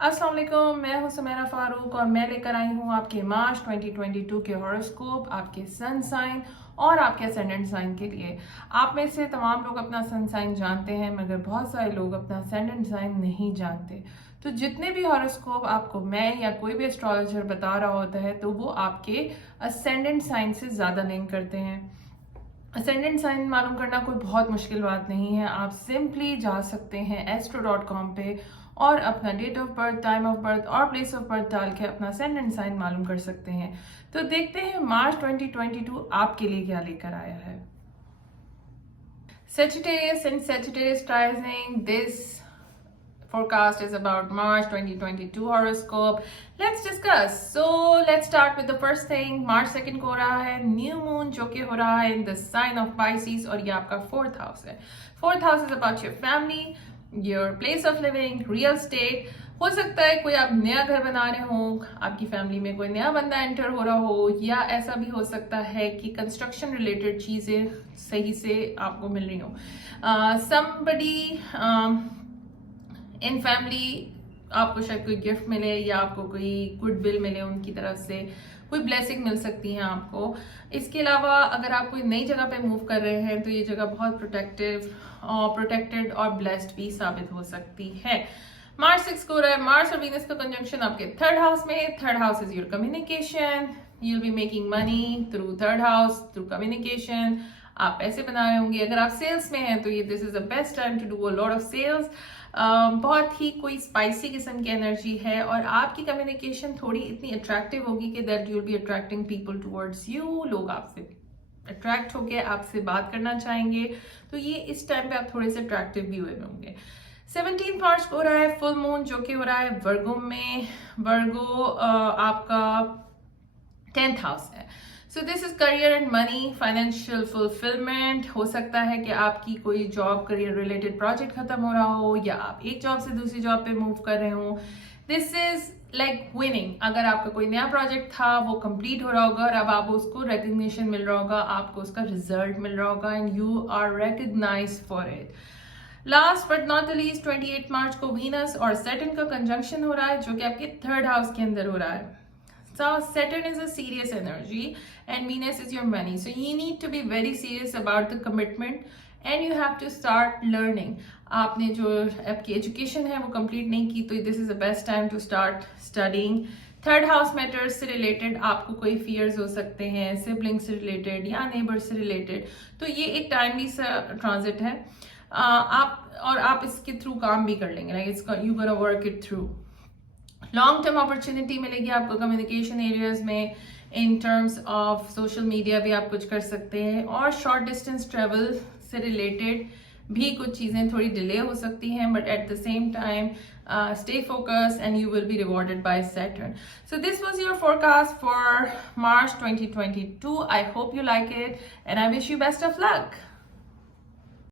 अस्सलाम वालेकुम, मैं हूं सुमेरा फारूक और मैं लेकर आई हूं आपके मार्च 2022 के हॉरोस्कोप, आपके सन साइन और आपके असेंडेंट साइन के लिए। आप में से तमाम लोग अपना सन साइन जानते हैं, मगर बहुत सारे लोग अपना असेंडेंट साइन नहीं जानते। तो जितने भी हॉरोस्कोप आपको मैं या कोई भी एस्ट्रोलॉजर बता रहा होता है, तो वो आपके असेंडेंट साइन से ज़्यादा लिंक करते हैं। असेंडेंट साइन मालूम करना कोई बहुत मुश्किल बात नहीं है। आप सिंपली जा सकते हैं astro.com पे और अपना date of birth, time of birth और प्लेस ऑफ बर्थ डाल के अपना असेंडेंट साइन मालूम कर सकते हैं। तो देखते हैं मार्च 2022 आपके लिए क्या लेकर आया है। Sagittarius and Sagittarius rising, this forecast is about March 2022 horoscope. Let's discuss. So let's start with the first thing. March 2nd को हो रहा है न्यू मून, जो कि हो रहा है in the sign of Pisces और ये आपका 4th हाउस है। 4th house is about your family, your place of living, real estate. हो सकता है कोई आप नया घर बना रहे हो, आपकी फैमिली में कोई नया बंदा एंटर हो रहा हो, या ऐसा भी हो सकता है कि कंस्ट्रक्शन रिलेटेड चीज़ें सही से आपको मिल रही हो। somebody इन फैमिली आपको शायद कोई गिफ्ट मिले या आपको कोई गुडविल मिले, उनकी तरफ से कोई ब्लेसिंग मिल सकती है आपको। इसके अलावा अगर आप कोई नई जगह पे मूव कर रहे हैं तो ये जगह बहुत प्रोटेक्टेड और ब्लेस्ड भी साबित हो सकती है। मार्च 6 को रहा है मार्स और वीनस का कंजंक्शन आपके 3rd हाउस में। 3rd house is your communication, you will be making money through 3rd house, through communication. आप पैसे बना रहे होंगे। अगर आप सेल्स में हैं तो ये this is the best time to do a lot of sales. बहुत ही कोई स्पाइसी किस्म की एनर्जी है और आपकी कम्युनिकेशन थोड़ी इतनी अट्रैक्टिव होगी कि that you will be attracting people towards you. लोग आपसे अट्रैक्ट होके आपसे बात करना चाहेंगे, तो ये इस टाइम पे आप थोड़े से अट्रैक्टिव भी हुए होंगे। 17 मार्च को हो रहा है फुल मून, जो कि हो रहा है वर्गो में। वर्गो आपका 10th हाउस है। So this is career and money, financial fulfilment. हो सकता है कि आपकी कोई जॉब करियर रिलेटेड प्रोजेक्ट खत्म हो रहा हो या आप एक जॉब से दूसरी जॉब पे मूव कर रहे हो। This is like winning. अगर आपका कोई नया प्रोजेक्ट था वो कंप्लीट हो रहा होगा और अब आप उसको रिकग्निशन मिल रहा होगा, आपको उसका रिजल्ट मिल रहा होगा and you are recognized for it. Last but not the least 28 March को वीनस और सैटर्न का कंजंक्शन हो रहा है, जो कि आपके 3rd हाउस के अंदर हो रहा है। So Saturn is a serious energy and Venus is your money. So you need to be very serious about the commitment and you have to start learning. आपने जो आपकी एजुकेशन है वो कंप्लीट नहीं की, तो this is the best time to start studying. 3rd house matters से related आपको कोई फियर्स हो सकते हैं, सिबलिंग से रिलेटेड या नेबर से रिलेटेड, तो ये एक टाइमली सा ट्रांजिट है। आप इसके थ्रू काम भी कर लेंगे, like it's you gonna work it through. Long term opportunity मिलेगी आपको कम्युनिकेशन एरियाज में। In terms of social media भी आप कुछ कर सकते हैं और शॉर्ट डिस्टेंस ट्रेवल से रिलेटेड भी कुछ चीज़ें थोड़ी डिले हो सकती हैं, but at the same time stay focused and you will be rewarded by Saturn. So this was your forecast for March 2022. I hope you like it and I wish you best of luck.